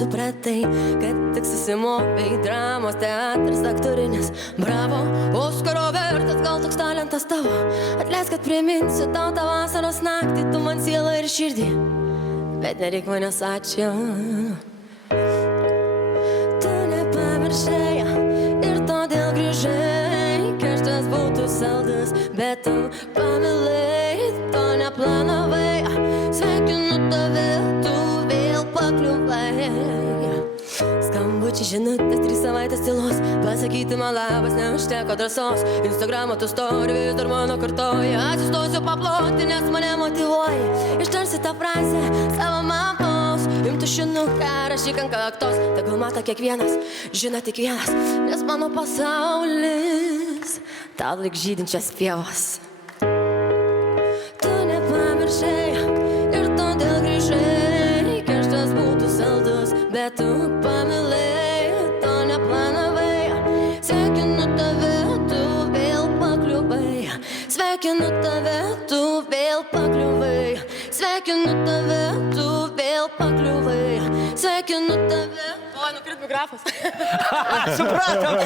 supratai, kad tik susimokai dramos teatras aktorinis. Bravo, Oskaro vertas, gal toks talentas tavo. Atleisk, kad priminsiu tau tą vasaros naktį, tu man sielą ir širdį, bet nereik manęs ačiū. Tu nepamiršai ir todėl grįžai, kerštas būtų saldus, bet tu pamilai, to neplanavai. Sveikinu tave, tu vėl pakliuvai. Skambučiai žinutės, 3 savaitės tylos, pasakyti man labas neužteko drąsos. Instagramo tu story vis dar mano kartoja, atsistosiu paploti, nes mane motyvuoja. Ištarsi tą frazę savo mamos, imtų šinuką, rašyk ant kaktos. Tegul mato kiekvienas, žino tik vienas, nes mano pasaulis tau lyg žydinčias pievos. Tu nepamiršai ir todėl grįžai, kerštas būtų saldus, bet tu pamilai, to neplanavai. Sveikinu tave, tu vėl pakliuvai. Sveikinu tave, tu vėl pakliuvai. Sveikinu tave, tu vėl pakliuvai. Sveikinu tave. O, nukrit mikrofas. Supratom.